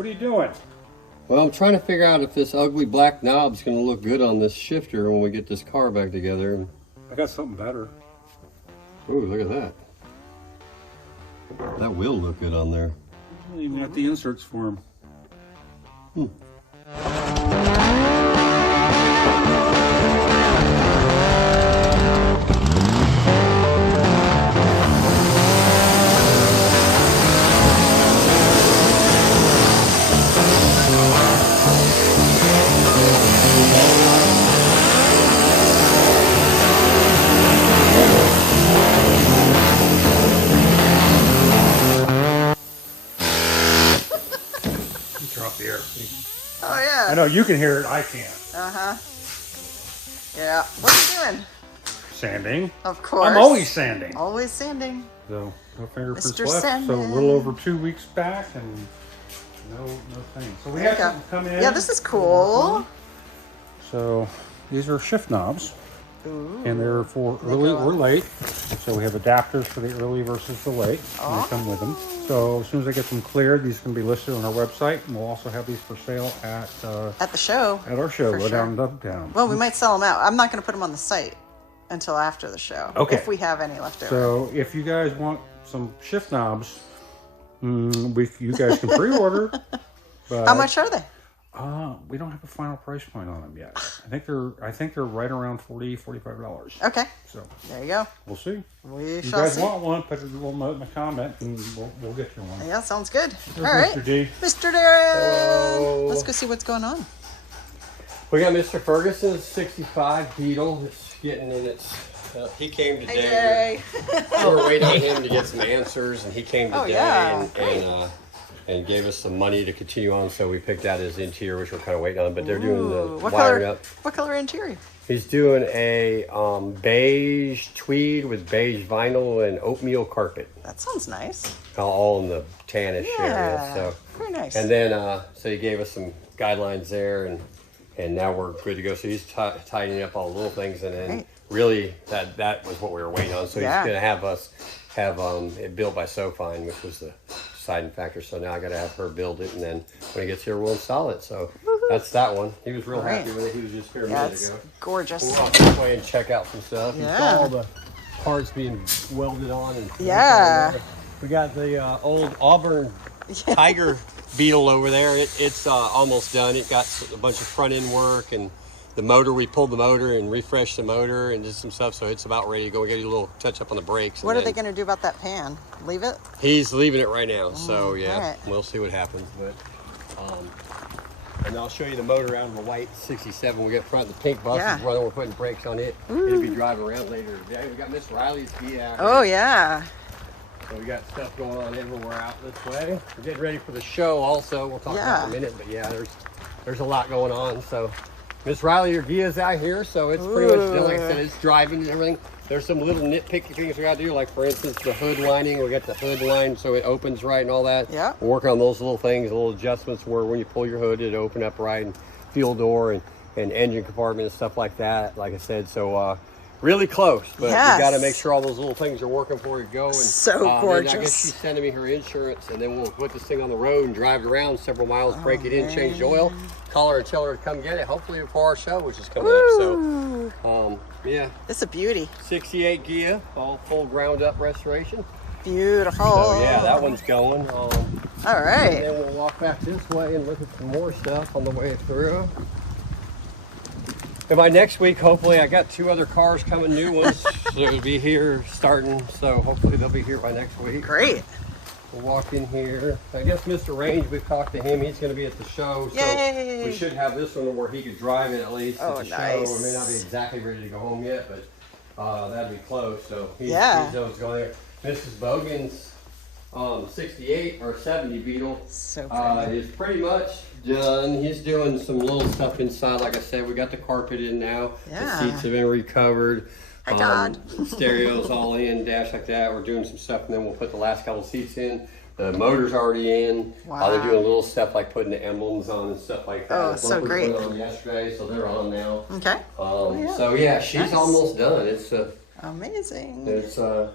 What are you doing? Well, I'm trying to figure out if this ugly black knob's going to look good on this shifter when we get this car back together. I got something better. Ooh, look at that. That will look good on there. I don't even have the inserts for him. Oh yeah. I know you can hear it, I can't. Uh-huh. Yeah. What are you doing? Sanding. Of course. I'm always sanding. Always sanding. So no fingerprints Mr. left. Sandman. So a little over 2 weeks back and no thing. So we have something come in. Yeah, this is cool. So these are shift knobs. Ooh. And they're for early or late. So we have adapters for the early versus the late. And they come with them. So as soon as I get them cleared, these can be listed on our website. And we'll also have these for sale at the show. At our show, For go sure. down Dubtown. Well, we might sell them out. I'm not going to put them on the site until after the show. Okay. If we have any left over. So if you guys want some shift knobs, you guys can pre-order. But, how much are they? We don't have a final price point on them yet. I think they're right around $45. Okay. So there you go. we'll see. We If you shall guys see. want one, put a little note in the comment and we'll get you one. Yeah, sounds good. There's All right. Mr. D. Mr. Darren. Hello. Let's go see what's going on. We got Mr. Ferguson's 65 Beetle. It's getting in its... he came today. We're waiting on him to get some answers, and he came today Oh, yeah. and gave us some money to continue on. So we picked out his interior, which we're kind of waiting on. But they're doing the What wiring color? up. What color interior? He's doing a beige tweed with beige vinyl and oatmeal carpet, That sounds nice. all in the tannish area. Yeah. So. Very nice. And then, so he gave us some guidelines there, and now we're good to go. So he's tidying up all the little things, and then Great. really that was what we were waiting on. So Yeah. he's going to have us have it built by SoFine, which was the deciding factor. So now I got to have her build it, and then when he gets here, we'll install it. So that's that one. He was real happy with it. He was just here a minute That's ago. gorgeous. We'll walk this way and check out some stuff. You Yeah. saw all the parts being welded on. And Yeah. we got the old Auburn Tiger Beetle over there. It's almost done. It got a bunch of front end work and the motor. We pulled the motor and refreshed the motor and did some stuff. So it's about ready to go. We got a little touch up on the brakes. What are they going to do about that pan? Leave it? He's leaving it right now. So yeah, all right. we'll see what happens. But and I'll show you the motor out of the white 67. We got front the pink bus is running. We're putting brakes on it. It'll be driving around later today. We got Miss Riley's Ghia out Oh, here. yeah. So we got stuff going on everywhere out this way. We're getting ready for the show also. We'll talk about it in a minute, but yeah, there's a lot going on. So Miss Riley, your Ghia's out here, so it's pretty much done. Like I said, it's driving and everything. There's some little nitpicky things we gotta do, like for instance, the hood lining. We got the hood line so it opens right and all that. Yeah. We're working on those little things, little adjustments where when you pull your hood, it open up right, and fuel door and engine compartment and stuff like that. Like I said, so really close, but we got to make sure all those little things are working before we go. And So then gorgeous. I guess she's sending me her insurance, and then we'll put this thing on the road and drive it around several miles, break it in, change the oil, call her and tell her to come get it. Hopefully before our show, which is coming up. So, yeah. It's a beauty. 68 Ghia, all full ground up restoration. Beautiful. So yeah, that one's going. All right. And then we'll walk back this way and look at some more stuff on the way through. And by next week, hopefully, I got 2 other cars coming, new ones. So it'll be here starting. So hopefully they'll be here by next week. Great. We'll walk in here. I guess Mr. Range, we've talked to him. He's going to be at the show. So Yay. we should have this one where he could drive it at least at the nice. show. We may not be exactly ready to go home yet, but that'd be close. So he knows what's going there. Mrs. Boggan's 68 or 70 Beetle So pretty. is pretty much done. He's doing some little stuff inside. Like I said, we got the carpet in now. Yeah. The seats have been recovered. Hi, Todd. Stereo's all in, dash like that. We're doing some stuff, and then we'll put the last couple seats in. The motor's already in. Wow. They're doing little stuff like putting the emblems on and stuff like that. Oh, The so bumpers great. went on yesterday, so they're on now. Okay. So yeah, she's Nice. almost done. It's Amazing. this one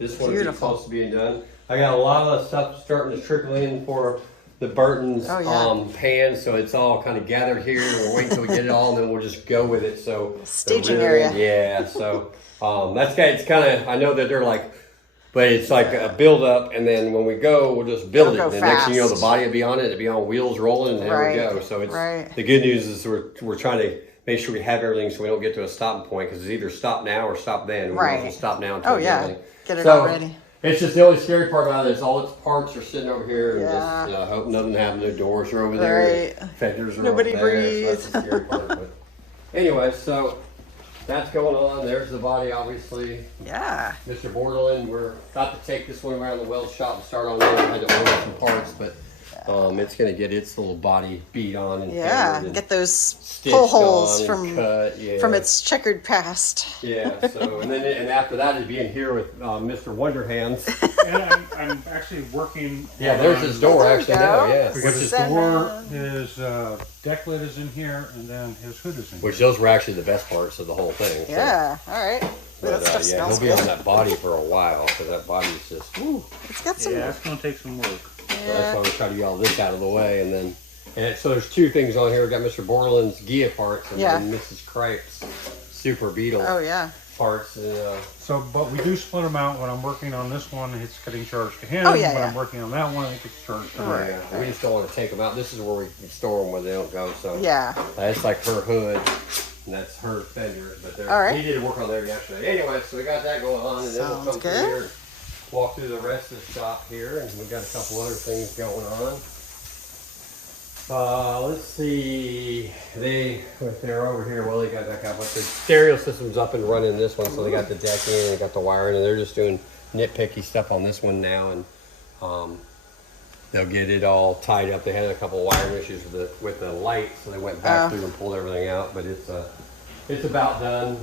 is Beautiful. close to being done. I got a lot of stuff starting to trickle in for the Burton's Oh, yeah. pan, so it's all kind of gathered here. We're waiting till we get it all, and then we'll just go with it. So Staging the rear area. end, yeah. So it's kind of, I know that they're like, but it's like a build up, and then when we go, we'll just build It'll it. go And next thing you know, the fast. body will be on it. It'll be on wheels rolling, and there we go. So it's the good news is we're trying to make sure we have everything so we don't get to a stopping point, because it's either stop now or stop then. We might as well stop now until Oh, we yeah. get everything. Get it all ready. It's just the only scary part about it is all its parts are sitting over here, and Yeah. just hope nothing happens. The doors are over there, fenders are Nobody over there. breathes. So that's the scary part. But anyway, so that's going on. There's the body, obviously. Yeah. Mr. Bordeline, we're about to take this one around the weld shop and start on there. I had to order some parts, but it's going to get its little body beat on and Yeah, get those stitched pull holes on from and cut. Yeah. from its checkered past. Yeah, so and after that is being here with Mr. Wonderhands. And I'm actually working. Yeah, there's his door There we actually go. now, yeah. Because his Seven. door, his deck lid is in here, and then his hood is in Which here. those were actually the best parts of the whole thing. So. Yeah. All right. Ooh, But, that stuff yeah, smells he'll be good. on that body for a while, because that body is just, woo. It's got some. Yeah, it's going to take some work. So that's why we try to get all this out of the way, and then, so there's two things on here. We got Mr. Borderline's Ghia parts, and then Mrs. Cripe's Super Beetle Oh yeah. parts. So, but we do split them out. When I'm working on this one, it's getting charged to him. Oh, yeah, when yeah. I'm working on that one, it gets charged to me. We just don't want to take them out. This is where we store them when they don't go. So Yeah. that's like her hood, and that's her fender. But All right. he did work on there yesterday. Anyway, so we got that going on, and then we'll Sounds come through good. here and walk through the rest of the shop here, and we've got a couple other things going on. Let's see. They're over here. Well, they got that guy, but the stereo system's up and running this one, so they got the decking and they got the wiring, and they're just doing nitpicky stuff on this one now, and they'll get it all tied up. They had a couple of wiring issues with the light, so they went back through and pulled everything out. But it's about done.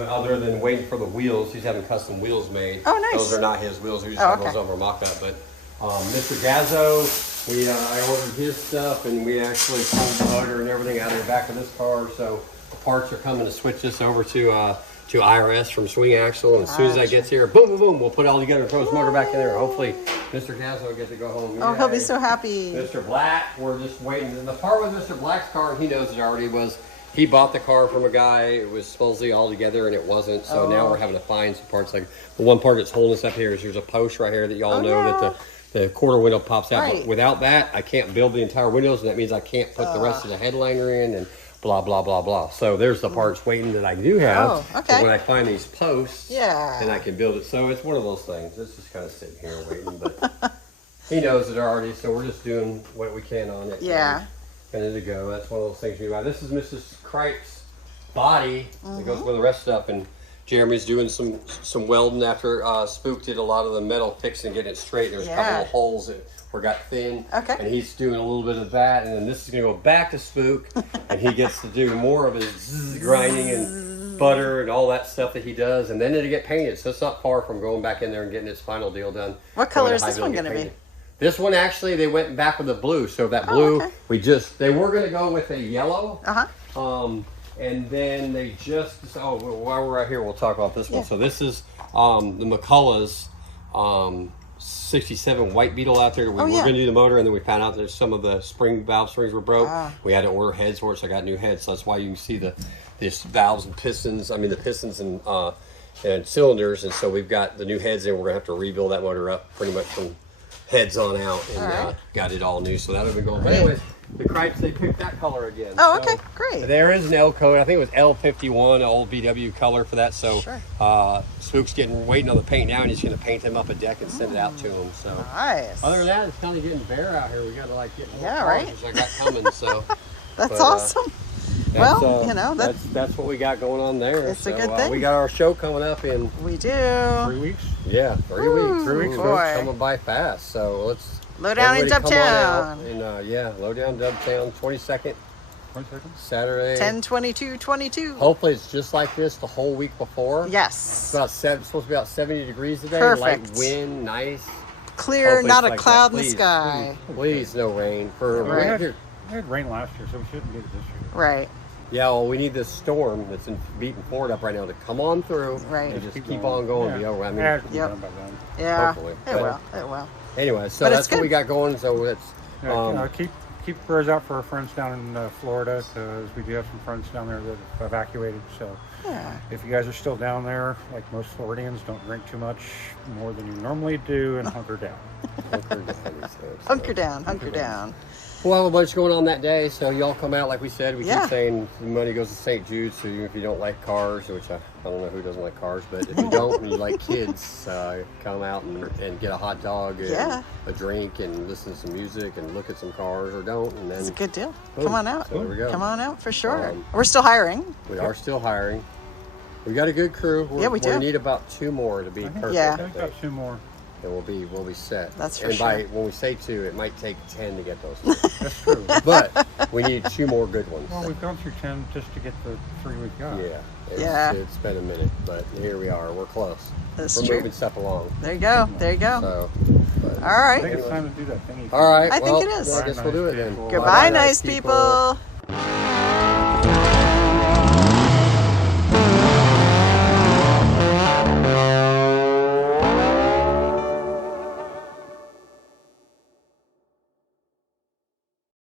Other than waiting for the wheels, he's having custom wheels made. Oh, nice. Those are not his wheels. We just have those over mock-up. But Mr. Gazzo, I ordered his stuff, and we actually pulled the motor and everything out of the back of this car. So the parts are coming to switch this over to IRS from Swing Axle. And as soon as that gets here, boom, boom, boom, we'll put it all together and throw his motor back in there. Hopefully, Mr. Gazzo will get to go home. Oh, he'll be so happy. Mr. Black, we're just waiting. And the part with Mr. Black's car, he knows it already, was he bought the car from a guy. It was supposedly all together, and it wasn't. So now we're having to find some parts. Like the one part that's holding us up here is there's a post right here that y'all know that the quarter window pops out. But without that, I can't build the entire windows, and that means I can't put the rest of the headliner in, and blah, blah, blah, blah. So there's the parts waiting that I do have. Oh, okay. But when I find these posts, Yeah. then I can build it. So it's one of those things. It's just kind of sitting here waiting, but he knows it already, so we're just doing what we can on it. Yeah. And there to go. That's one of those things we buy. This is Mrs. Cripe's body that goes with the rest of stuff, and Jeremy's doing some welding after Spook did a lot of the metal fixing and getting it straight. There's a couple of holes that got thin, and he's doing a little bit of that, and then this is going to go back to Spook, and he gets to do more of his grinding and butter and all that stuff that he does, and then it'll get painted. So it's not far from going back in there and getting his final deal done. What color is this one going to be? This one, actually, they went back with the blue. So that blue, they were going to go with a yellow. And then they just, while we're right here, we'll talk about this one. So this is the McCaullah's 67 white Beetle out there. We were going to do the motor, and then we found out that some of the valve springs were broke. We had to order heads for it, so I got new heads. So that's why you can see these valves and pistons, the pistons and cylinders. And so we've got the new heads in. We're going to have to rebuild that motor up pretty much from heads on out, and got it all new. So that'll be going. But anyways, the Cripes, they picked that color again. Oh, okay, great. There is an L code. I think it was L51, an old BW color for that. So Spook's waiting on the paint now, and he's going to paint them up a deck and send it out to him. So nice. Other than that, it's kind of getting bare out here. We got to get more right. cars, which I got coming. So that's awesome. Well, that's what we got going on there. It's a good thing. We got our show coming up in 3 weeks. Yeah, 3 weeks. 3 weeks. Boy. Coming by fast. So let's low down in Dubtown. And low down Dubtown, 22nd. Saturday. 10/22/22. Hopefully it's just like this the whole week before. Yes. It's supposed to be about 70 degrees today. Perfect. Light wind, nice. Clear, Hopefully not it's a like cloud that. in the sky. Please, no rain. We had rain last year, so we shouldn't get it this year. Right. Yeah, well, we need this storm that's beating Ford up right now to come on through and just keep on going. Be over. Yeah. Hopefully. It will. Anyway, so that's what we got going. So Yeah, keep prayers out for our friends down in Florida, because we do have some friends down there that have evacuated. So Yeah. if you guys are still down there, like most Floridians, don't drink too much more than you normally do, and hunker down. Hunker down, hunker down. We'll have a bunch going on that day, so y'all come out. Like we said, we Yeah. keep saying the money goes to St. Jude, so even if you don't like cars, which I don't know who doesn't like cars, but if you don't and you like kids, come out and get a hot dog and Yeah. a drink and listen to some music and look at some cars, or don't, and then It's a good deal. boom. Come on out. So there we go. Come on out for sure. Um, We're still hiring. We are still hiring. We got a good crew. Yeah, we do. We need about 2 more to be perfect. Yeah. I think got 2 more. And we'll be set. That's for and by sure. when we say 2, it might take 10 to get those. That's true. But we need 2 more good ones. Well, we've gone through 10 just to get the 3 we've got. Yeah. It's been a minute, but here we are. We're close. That's We're true. moving stuff along. There you go. There you go. So, but, All I right. think it's time to do that thingy. all right. I think well, it is. I guess we'll do it then. Goodbye, Goodbye, nice people.